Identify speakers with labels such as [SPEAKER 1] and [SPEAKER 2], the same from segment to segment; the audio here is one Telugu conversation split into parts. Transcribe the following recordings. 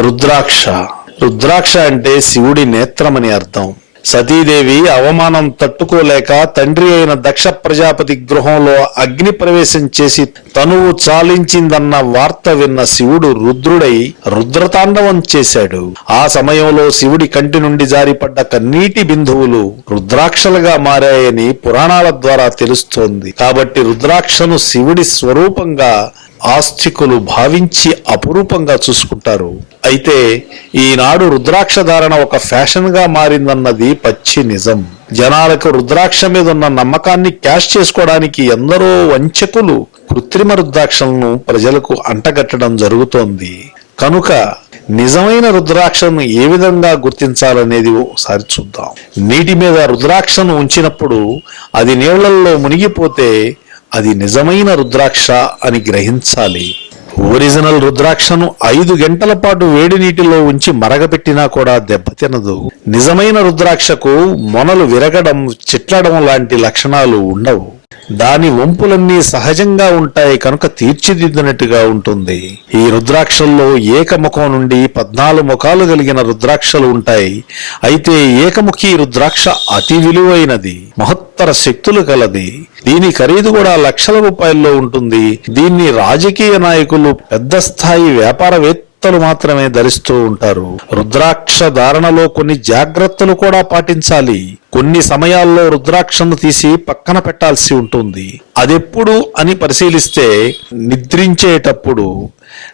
[SPEAKER 1] రుద్రాక్ష. రుద్రాక్ష అంటే శివుడి నేత్రమని అర్థం. సతీదేవి అవమానం తట్టుకోలేక తండ్రి అయిన దక్ష ప్రజాపతి గృహంలో అగ్ని ప్రవేశం చేసి తనువు చాలించిందన్న వార్త విన్న శివుడు రుద్రుడై రుద్రతాండవం చేశాడు. ఆ సమయంలో శివుడి కంటి నుండి జారిపడ్డ కన్నీటి బిందువులు రుద్రాక్షలుగా మారాయని పురాణాల ద్వారా తెలుస్తోంది. కాబట్టి రుద్రాక్షను శివుడి స్వరూపంగా ఆస్తికులు భావించి అపురూపంగా చూసుకుంటారు. అయితే ఈనాడు రుద్రాక్ష ధారణ ఒక ఫ్యాషన్గా మారిందన్నది పచ్చి నిజం. జనాలకు రుద్రాక్ష మీద ఉన్న నమ్మకాన్ని క్యాష్ చేసుకోవడానికి ఎందరో వంచకులు కృత్రిమ రుద్రాక్షలను ప్రజలకు అంటగట్టడం జరుగుతోంది. కనుక నిజమైన రుద్రాక్షను ఏ విధంగా గుర్తించాలనేది ఒకసారి చూద్దాం. నీటి మీద రుద్రాక్షను ఉంచినప్పుడు అది నీళ్ళలో మునిగిపోతే అది నిజమైన రుద్రాక్ష అని గ్రహించాలి. ఒరిజినల్ రుద్రాక్షను ఐదు గంటల పాటు వేడి నీటిలో ఉంచి మరగపెట్టినా కూడా దెబ్బతినదు నిజమైన రుద్రాక్షకు మొనలు విరగడం చిట్లడం లాంటి లక్షణాలు ఉండవు. దాని వంపులన్నీ సహజంగా ఉంటాయి కనుక తీర్చిదిద్దినట్టుగా ఉంటుంది. ఈ రుద్రాక్షల్లో ఏకముఖం నుండి పద్నాలుగు ముఖాలు కలిగిన రుద్రాక్షలు ఉంటాయి. అయితే ఏకముఖి రుద్రాక్ష అతి విలువైనది మహత్తర శక్తులు కలది. దీని ఖరీదు కూడా లక్షల రూపాయల్లో ఉంటుంది. దీన్ని రాజకీయ నాయకులు పెద్ద స్థాయి వ్యాపారవేత్త మాత్రమే ధరిస్తూ ఉంటారు. రుద్రాక్ష ధారణలో కొన్ని జాగ్రత్తలు కూడా పాటించాలి. కొన్ని సమయాల్లో రుద్రాక్షను తీసి పక్కన పెట్టాల్సి ఉంటుంది. అదెప్పుడు అని పరిశీలిస్తే నిద్రించేటప్పుడు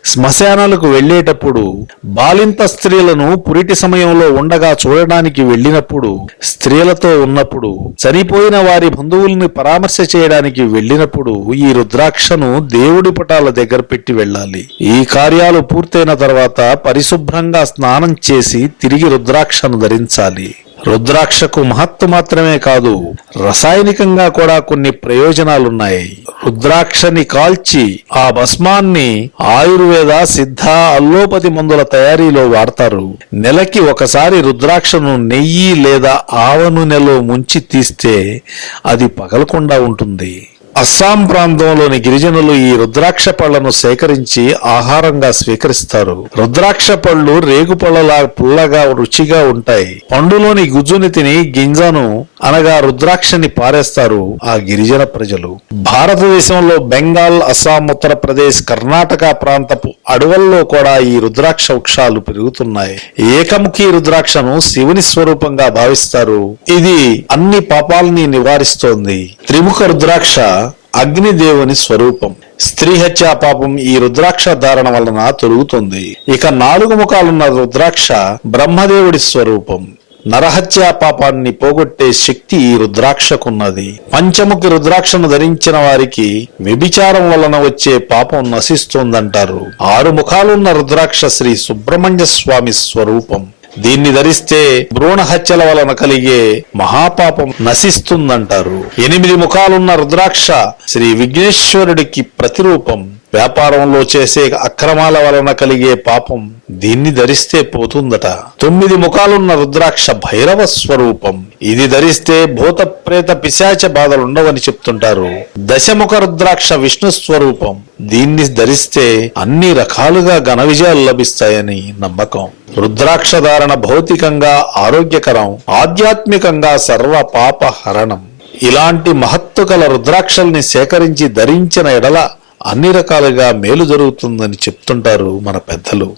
[SPEAKER 1] శ్మశానాలకు వెళ్ళేటప్పుడు బాలింత స్త్రీలను పురిటి సమయంలో ఉండగా చూడడానికి వెళ్ళినప్పుడు స్త్రీలతో ఉన్నప్పుడు చనిపోయిన వారి బంధువుల్ని పరామర్శ చేయడానికి వెళ్ళినప్పుడు ఈ రుద్రాక్షను దేవుడి పటాల దగ్గర పెట్టి వెళ్ళాలి. ఈ కార్యాలు పూర్తయిన తర్వాత పరిశుభ్రంగా స్నానం చేసి తిరిగి రుద్రాక్షను ధరించాలి. రుద్రాక్షకు మహత్తు మాత్రమే కాదు రసాయనికంగా కూడా కొన్ని ప్రయోజనాలున్నాయి. రుద్రాక్షని కాల్చి ఆ భస్మాన్ని ఆయుర్వేద సిద్ధ అల్లోపతి మందుల తయారీలో వాడతారు. నెలకి ఒకసారి రుద్రాక్షను నెయ్యి లేదా ఆవ నూనెలో ముంచి తీస్తే అది పగలకుండా ఉంటుంది. అస్సాం ప్రాంతంలోని గిరిజనులు ఈ రుద్రాక్ష పళ్ళను సేకరించి ఆహారంగా స్వీకరిస్తారు. రుద్రాక్ష పళ్ళు రేగు పళ్ళలా పుల్లగా రుచిగా ఉంటాయి. పండులోని గుజ్జుని తిని గింజను అనగా రుద్రాక్షని పారేస్తారు ఆ గిరిజన ప్రజలు. భారతదేశంలో బెంగాల్ అస్సాం ఉత్తరప్రదేశ్ కర్ణాటక ప్రాంతపు అడవుల్లో కూడా ఈ రుద్రాక్ష వృక్షాలు పెరుగుతున్నాయి. ఏకముఖి రుద్రాక్షను శివుని స్వరూపంగా భావిస్తారు. ఇది అన్ని పాపాలని నివారిస్తోంది. త్రిముఖ రుద్రాక్ష అగ్నిదేవుని స్వరూపం. స్త్రీ హత్యా పాపం ఈ రుద్రాక్ష ధారణ వలన తొలుగుతుంది. ఇక నాలుగు ముఖాలున్న రుద్రాక్ష బ్రహ్మదేవుడి స్వరూపం. నరహత్యా పాపాన్ని పోగొట్టే శక్తి ఈ రుద్రాక్షకున్నది. పంచముఖి రుద్రాక్షను ధరించిన వారికి వ్యభిచారం వలన వచ్చే పాపం నశిస్తోందంటారు. ఆరు ముఖాలున్న రుద్రాక్ష శ్రీ సుబ్రహ్మణ్య స్వామి స్వరూపం. దీన్ని ధరిస్తే భ్రూణ హత్యల వలన కలిగే మహాపాపం నశిస్తుందంటారు. ఎనిమిది ముఖాలున్న రుద్రాక్ష శ్రీ విఘ్నేశ్వరుడికి ప్రతిరూపం. వ్యాపారంలో చేసే అక్రమాల వలన కలిగే పాపం దీన్ని ధరిస్తే పోతుందట. తొమ్మిది ముఖాలున్న రుద్రాక్ష భైరవ స్వరూపం. ఇది ధరిస్తే భూత ప్రేత పిశాచ బాధలుండవని చెప్తుంటారు. దశముఖ రుద్రాక్ష విష్ణు స్వరూపం. దీన్ని ధరిస్తే అన్ని రకాలుగా ఘన విజయాలు లభిస్తాయని నమ్మకం. రుద్రాక్ష ధారణ భౌతికంగా ఆరోగ్యకరం ఆధ్యాత్మికంగా సర్వ పాప హరణం ఇలాంటి మహత్తు గల రుద్రాక్షల్ని సేకరించి ధరించిన ఎడల అన్ని రకాలుగా మేలు జరుగుతుందని చెప్తుంటారు మన పెద్దలు.